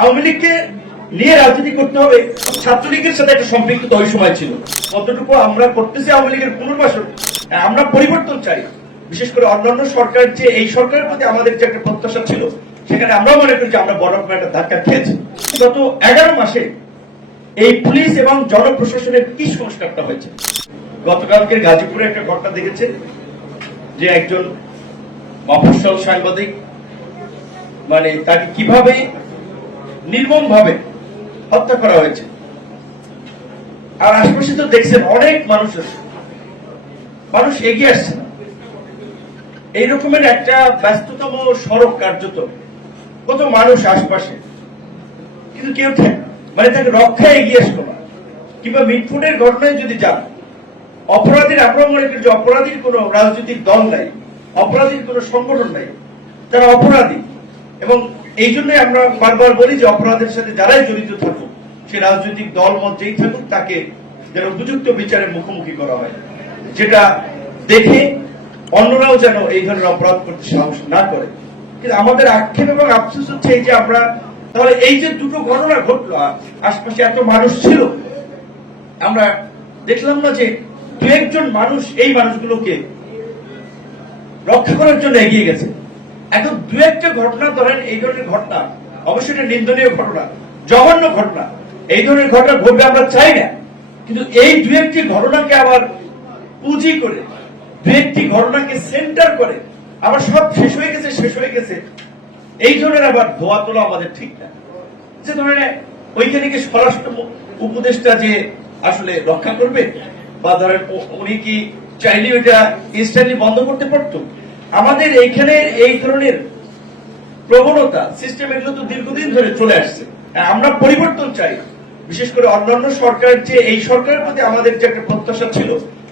আওয়ামী লীগকে নিয়ে রাজনীতি করতে হবে, ছাত্রলীগের সাথে একটা সম্পৃক্ততা ওই সময় ছিল। কতটুকু আমরা করতেছি আওয়ামী লীগের পুনর্বাসন আমরা পরিবর্তন চাই। বিশেষ করে অন্যান্য সরকার যে, এই সরকারের প্রতি আমাদের যে একটা প্রত্যাশা ছিল, সেখানে আমরা মনে করি যে আমরা বড় রকমের একটা ধাক্কা খেয়েছি। গত এগারো মাসে এই পুলিশ এবং জনপ্রশাসনের কি সংস্কারটা হয়েছে? গতকালকে গাজীপুরে একটা ঘটনা দেখেছে যে একজন মফস্বল সাংবাদিক মানে তাকে কীভাবে নির্মম ভাবে হত্যা করা হয়েছে। আর আশেপাশে তো দেখছেন অনেক মানুষ আছে। মানুষ এগিয়ে আসছে এই রকমের একটা ব্যস্ততম সড়ক কার্যত কত মানুষ আশপাশে। কিন্তু কেউ মানে তাকে রক্ষায় এগিয়ে আসলো না। কিংবা মিটফুটের ঘটনায় যদি যান, অপরাধীর আমরা মনে যে অপরাধীর কোনো রাজনৈতিক দল নাই, অপরাধীর কোনো সংগঠন নাই, তারা অপরাধী এবং এই জন্যই আমরা বারবার বলি যে অপরাধের সাথে যারাই জড়িত থাকুক, সে রাজনৈতিক দল, মত যেই থাকুক, তাকে যেন উপযুক্ত বিচারের মুখোমুখি করা হয়। যেটা দেখে অন্যরাও যেন এই ধরনের অপরাধ করতে সাহস না করে। কিন্তু আমাদের আক্ষেপ এবং আফসোস হচ্ছে এই যে আমরা, তাহলে এই যে দুটো ঘটনা ঘটলো, আশপাশে এত মানুষ ছিল, আমরা দেখলাম না যে দু একজন মানুষ এই মানুষগুলোকে রক্ষা করার জন্য এগিয়ে গেছে। এখন দু একটা ঘটনা ধরেন, এই ধরনের ঘটনা, অবশ্যই এটা নিন্দনীয় ঘটনা, জঘন্য ঘটনা, এই ধরনের ঘটনা ঘটবে আমরা চাই না। কিন্তু এই দু একটি ঘটনাকে আবার পুঁজি করে, দু একটি ঘটনাকে সেন্টার করে, আবার সব শেষ হয়ে গেছে, শেষ হয়ে গেছে, এই ধরনের আবার ধোয়া তোলা আমাদের ঠিক না। যে ধরনের ওইখানে কি স্বরাষ্ট্র উপদেষ্টা যে আসলে রক্ষা করবে, বা ধরেন উনি কি চাইলে ওইটা ইনস্ট্যান্টলি বন্ধ করতে পারতো? আমাদের এইখানে এই ধরনের প্রবণতা সিস্টেম এগুলো তো দীর্ঘদিন ধরে চলে আসছে। আমরা পরিবর্তন চাই। বিশেষ করে অন্যান্য সরকার যে, এই সরকারের প্রতি আমাদের যে একটা প্রত্যাশা ছিল,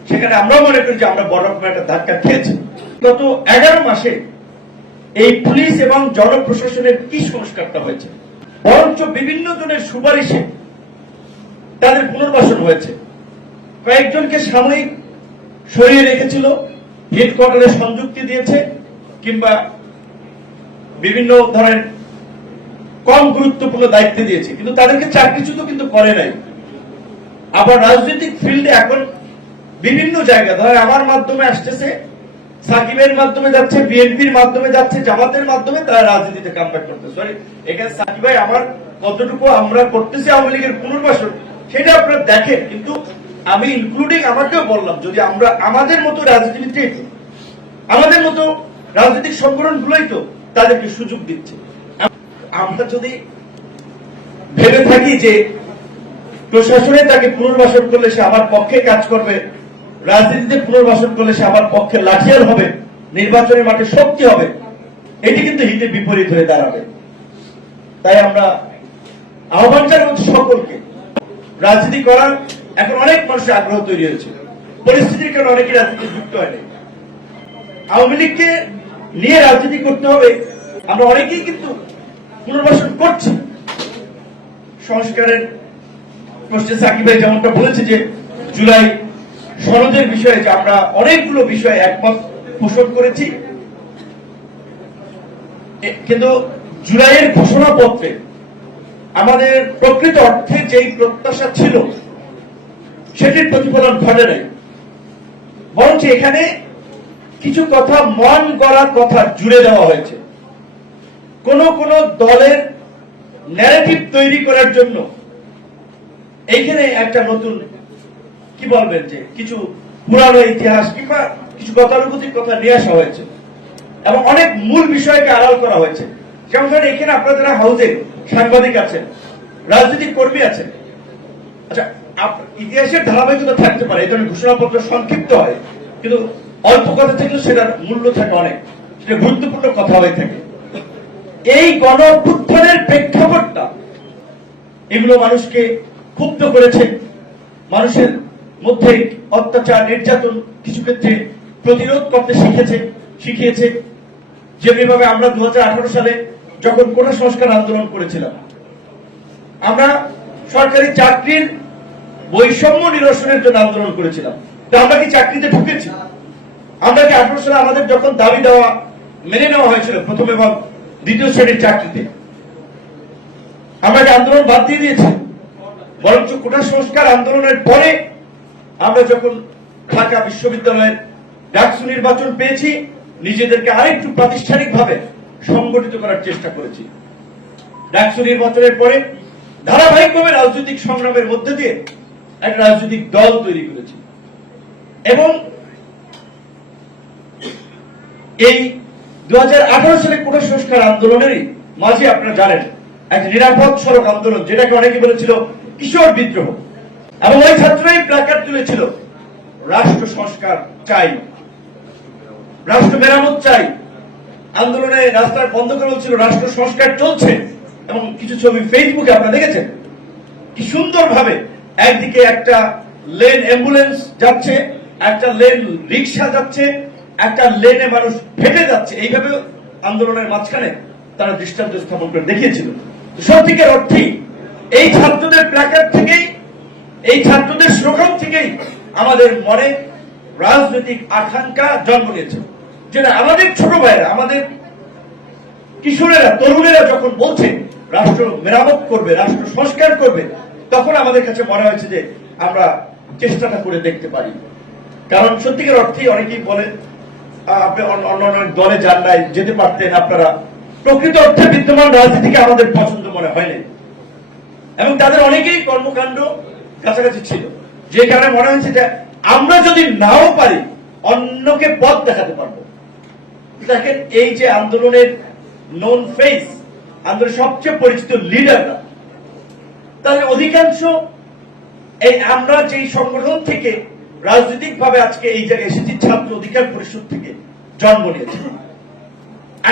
সেখানে আমরা মনে করি যে আমরা বড় একটা ধাক্কা খেয়েছি। গত এগারো মাসে এই পুলিশ এবং জনপ্রশাসনের কি সংস্কারটা হয়েছে? বরঞ্চ বিভিন্ন জনের সুপারিশে তাদের পুনর্বাসন হয়েছে। কয়েকজনকে সাময়িক সরিয়ে রেখেছিল হেডকোয়ার্টারে সংযুক্তি দিয়েছে কিংবা বিভিন্ন ধরনের কম গুরুত্বপূর্ণ দায়িত্ব দিয়েছে। কিন্তু তাদেরকে চাকরিচ্যুত কিন্তু করে নাই। আবার রাজনৈতিক ফিল্ডে এখন বিভিন্ন জায়গা ধরেন আমার মাধ্যমে আসতেছে, সাকিবের মাধ্যমে যাচ্ছে, বিএনপির মাধ্যমে যাচ্ছে, জামাতের মাধ্যমে তারা রাজনীতিতে কামব্যাক করতে সরি এখানে সাকিব ভাই, আমার কতটুকু আমরা করতেছি আওয়ামী লীগের পুনর্বাসন, সেটা আপনারা দেখেন। কিন্তু আমি ইনক্লুডিং আমাকেও বললাম, যদি আমরা আমাদের মতো রাজনীতিবিদটাই তো, আমাদের মতো রাজনৈতিক সংগঠন গুলোই তো তাদেরকে সুযোগ দিচ্ছে। আমরা যদি ভেবে থাকি যে প্রশাসনে তাকে পুনর্বাসন করলে সে আমার পক্ষে কাজ করবে, রাজনীতিতে পুনর্বাসন করলে সে আমার পক্ষে লাঠিয়াল হবে, নির্বাচনের মাঠে শক্তি হবে, এটি কিন্তু হিতে বিপরীত হয়ে দাঁড়াবে। তাই আমরা আহ্বান জানাব সকলকে, রাজনীতি করার এখন অনেক মানুষের আগ্রহ তৈরি হয়েছে। পরিস্থিতির কারণে অনেকে রাজনীতি যুক্ত হয়নি। আওয়ামী লীগকে নিয়ে রাজনীতি করতে হবে, আমরা অনেকেই কিন্তু পুনর্বাসন করছি। সংস্কারের প্রশ্নে সাকিব ভাই যেমনটা বলেছে যে, জুলাই সনদের বিষয়ে যে আমরা অনেকগুলো বিষয়ে একমত পোষণ করেছি। কিন্তু জুলাইয়ের ঘোষণাপত্রে আমাদের প্রকৃত অর্থে যেই প্রত্যাশা ছিল সেটির প্রতিফলন ঘটে নাই। বরঞ্চ এখানে কিছু কথা মন গড়া কথা জুড়ে দেওয়া হয়েছে। কোন কোন দলের ন্যারেটিভ তৈরি করার জন্য এইখানে একটা নতুন, কি বলবেন যে, কিছু পুরানো ইতিহাস কিংবা কিছু গতানুগতিক কথা নিয়ে আসা হয়েছে এবং অনেক মূল বিষয়কে আড়াল করা হয়েছে। যেমন ধরেন, এখানে আপনাদের হাউজে সাংবাদিক আছেন, রাজনৈতিক কর্মী আছেন। আচ্ছা ইতিহাসের ধারাবাহিকতা থাকতে পারে, এই ঘোষণাপত্র সংক্ষিপ্ত হয়, কিন্তু অল্প কথা সেটার মূল্য থাকে অনেক, সেটা গুরুত্বপূর্ণ কথা হয়ে থাকে। এই গণ প্রেক্ষাপটটা এগুলো মানুষকে ক্ষুব্ধ করেছে। মানুষের মধ্যে অত্যাচার, নির্যাতন কিছু ক্ষেত্রে প্রতিরোধ করতে শিখেছে, শিখিয়েছে। যেভাবে আমরা দু হাজার আঠারো সালে যখন কোটা সংস্কার আন্দোলন করেছিলাম, আমরা সরকারি চাকরির বৈষম্য নিরসনের জন্য আন্দোলন করেছিলাম। তো আমরা কি চাকরিতে ঢুকেছি? আমরা কি আঠারো সালে আমাদের যখন দাবি দেওয়া মেনে নেওয়া হয়েছিল প্রথম এবং দ্বিতীয় শ্রেণির চাকরিতে, আমরা যে আন্দোলন বাদ দিয়ে দিয়েছি? বরঞ্চ কোটা সংস্কার আন্দোলনের পরে আমরা যখন ঢাকা বিশ্ববিদ্যালয়ের ডাকসু নির্বাচন পেয়েছি, নিজেদেরকে আরেকটু প্রাতিষ্ঠানিকভাবে সংগঠিত করার চেষ্টা করেছি। ডাকসু নির্বাচনের পরে ধারাবাহিকভাবে রাজনৈতিক সংগ্রামের মধ্যে দিয়ে একটা রাজনৈতিক দল তৈরি করেছি। এবং এই দু সালে কোটা সংস্কার আন্দোলনেরই মাঝে আপনারা জানেন, একটা নিরাপদ সড়ক আন্দোলন, যেটাকে অনেকে বলেছিল কিশোর বিদ্রোহ। এবং ওই ছাত্রই প্ল্যাকার্ড তুলেছিল, রাষ্ট্র সংস্কার চাই, রাষ্ট্র মেরামত চাই। আন্দোলনে রাস্তার বন্ধ করে বলছিল রাষ্ট্র সংস্কার চলছে। এবং কিছু ছবি ফেসবুকে আপনারা দেখেছেন, কি সুন্দরভাবে একদিকে একটা লেন অ্যাম্বুলেন্স যাচ্ছে, একটা লেন রিক্সা যাচ্ছে, একটা লেনে মানুষ ফেটে যাচ্ছে। এইভাবে আন্দোলনের মাঝখানে তারা দৃষ্টান্ত স্থাপন করে দেখিয়েছিল। সত্যিকার অর্থেই এই ছাত্রদের প্ল্যাকার্ড থেকেই, এই ছাত্রদের স্লোগান থেকেই আমাদের মনে রাজনৈতিক আকাঙ্ক্ষা জন্ম নিয়েছে। যেটা আমাদের ছোট ভাইয়েরা, আমাদের কিশোরেরা, তরুণেরা যখন বলছে, রাষ্ট্র মেরামত করবে, রাষ্ট্র সংস্কার করবে তখন আমাদের কাছে মনে হয়েছে যে আমরা চেষ্টাটা করে দেখতে পারি। কারণ সত্যিকার অর্থেই অনেকেই বলে আপনি অন্য অন্য দলে যান নাই, যেতে পারতেন আপনারা। প্রকৃত অর্থে বিদ্যমান রাজনীতিকে আমাদের পছন্দ মনে হয়নি এবং তাদের অনেকেই কর্মকাণ্ড কাছাকাছি ছিল। যে কারণে মনে হয়েছে যে আমরা যদি নাও পারি, অন্যকে পথ দেখাতে পারব। দেখেন, এই যে আন্দোলনের নন ফেস আন্দোলনের সবচেয়ে পরিচিত লিডাররা তাদের অধিকাংশ এই আমরা যেই সংগঠন থেকে রাজনৈতিক ভাবে আজকে এই জায়গায় এসেছি, ছাত্র অধিকার পরিষদ থেকে জন্ম নিয়েছে।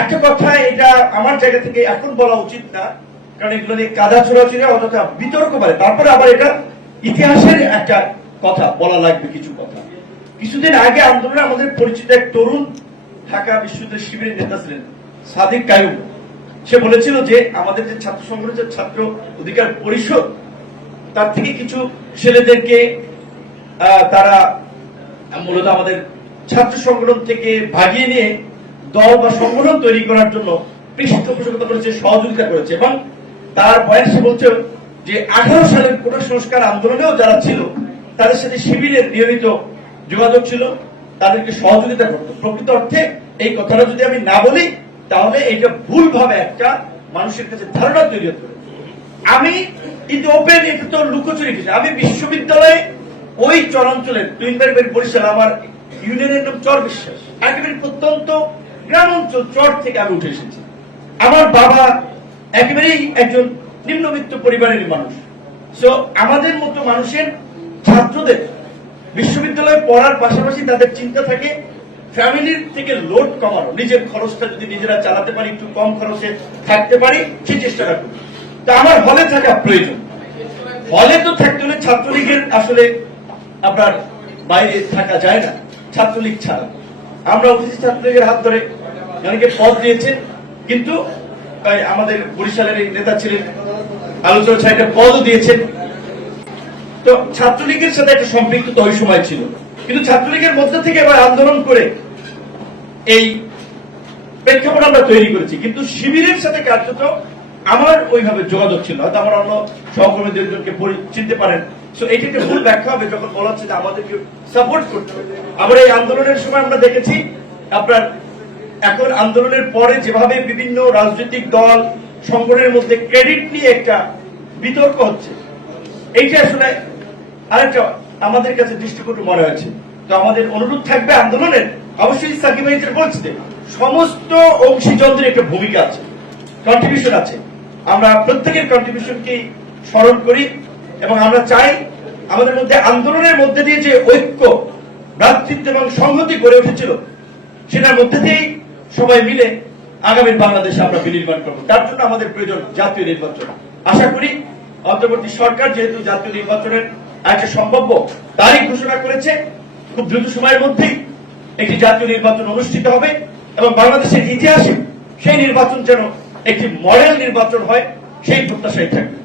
একটা কথা এটা আমার জায়গা থেকে এখন বলা উচিত না, কারণ এগুলো নিয়ে কাদা ছোড়াছুড়ি অযথা বিতর্ক পারে তারপরে আবার এটা ইতিহাসের একটা কথা, বলা লাগবে কিছু কথা। কিছুদিন আগে আন্দোলনে আমাদের পরিচিত এক তরুণ ঢাকা বিশ্ববিদ্যালয় শিবিরের নেতা ছিলেন, সাদিক কায়ুম। সে বলেছিল যে আমাদের যে ছাত্র সংগঠন ছাত্র অধিকার পরিষদ, তার থেকে কিছু ছেলেদেরকে তারা মূলত আমাদের ছাত্র সংগঠন থেকে ভাগিয়ে নিয়ে দল বা সংগঠন তৈরি করার জন্য পৃষ্ঠপোষকতা করেছে, সহযোগিতা করেছে এবং তার বয়স বলছে যে আঠারো সালের কোন সংস্কার আন্দোলনেও যারা ছিল, তাদের সাথে শিবিরের নিয়মিত যোগাযোগ ছিল, তাদেরকে সহযোগিতা করতো। প্রকৃত অর্থে এই কথাটা যদি আমি না বলি তাহলে এটা ভুলভাবে একটা মানুষের কাছে ধারণা তৈরি হতে আমি কিন্তু ওপেন এটা তো লুকোচুরি কিছু আমি বিশ্ববিদ্যালয়ে ওই চরাঞ্চলের টুইনবাড়ি বাড়ি বরিশাল, আমার ইউনিয়নের নাম চর বিশ্বাস। একেবারে প্রত্যন্ত গ্রাম অঞ্চল চর থেকে আমি উঠে এসেছি। আমার বাবা একেবারেই একজন নিম্নবিত্ত পরিবারের মানুষ। সো আমাদের মতো মানুষের ছাত্রদের বিশ্ববিদ্যালয়ে পড়ার পাশাপাশি তাদের চিন্তা থাকে ফ্যামিলির থেকে লোড কমানো, নিজের খরচটা যদি নিজেরা চালাতে পারি, একটু কম খরচে থাকতে পারি, সেই চেষ্টাটা করি তা আমার হলে থাকা প্রয়োজন। হলে তো থাকতে হলে ছাত্রলীগের আসলে আপনার বাইরে থাকা যায় না, ছাত্রলীগ ছাড়া। আমরা অফিসি ছাত্রলীগের হাত ধরে অনেকে পদ দিয়েছেন, কিন্তু, তাই আমাদের বরিশালের এই নেতা ছিলেন, আলোচনা একটা পদও দিয়েছেন। তো ছাত্রলীগের সাথে একটা সম্পৃক্ততা ওই সময় ছিল। কিন্তু ছাত্রলীগের মধ্যে থেকে এবার আন্দোলন করে এই প্রেক্ষাপট আমরা তৈরি করেছি। কিন্তু শিবিরের সাথে কার্যত আমার ওইভাবে যোগাযোগ ছিল হয়তো আমার অন্য সহকর্মীদের জনকে চিনতে পারেন। ভুল ব্যাখ্যা হবে যখন বলা হচ্ছে যে আমাদেরকে সাপোর্ট করতে হবে। এই আন্দোলনের সময় আমরা দেখেছি, আপনার এখন আন্দোলনের পরে যেভাবে বিভিন্ন রাজনৈতিক দল সংগঠনের মধ্যে ক্রেডিট নিয়ে একটা বিতর্ক হচ্ছে। এইটা আসলে আরেকটা আমাদের কাছে দৃষ্টিকটু মনে হয়েছে তো আমাদের অনুরোধ থাকবে আন্দোলনের, অবশ্যই সাকিব ভাই বলছে সমস্ত অংশীজনদের একটা ভূমিকা আছে কন্ট্রিবিউশন আছে। আমরা প্রত্যেকের কন্ট্রিবিউশনকেই স্মরণ করি এবং আমরা চাই আমাদের মধ্যে আন্দোলনের মধ্যে দিয়ে যে ঐক্য, ভ্রাতৃত্ব এবং সংহতি গড়ে উঠেছিল, সেটার মধ্যে দিয়েই সবাই মিলে আগামী বাংলাদেশে আমরা বিনির্মাণ করব। তার জন্য আমাদের প্রয়োজন জাতীয় নির্বাচন। আশা করি অন্তর্বর্তী সরকার যেহেতু জাতীয় নির্বাচনের একটা সম্ভাব্য? তারিখ ঘোষণা করেছে খুব দ্রুত সময়ের মধ্যেই একটি জাতীয় নির্বাচন অনুষ্ঠিত হবে এবং বাংলাদেশের ইতিহাসে সেই নির্বাচন যেন একটি মডেল নির্বাচন হয়, সেই প্রত্যাশাই থাকবে।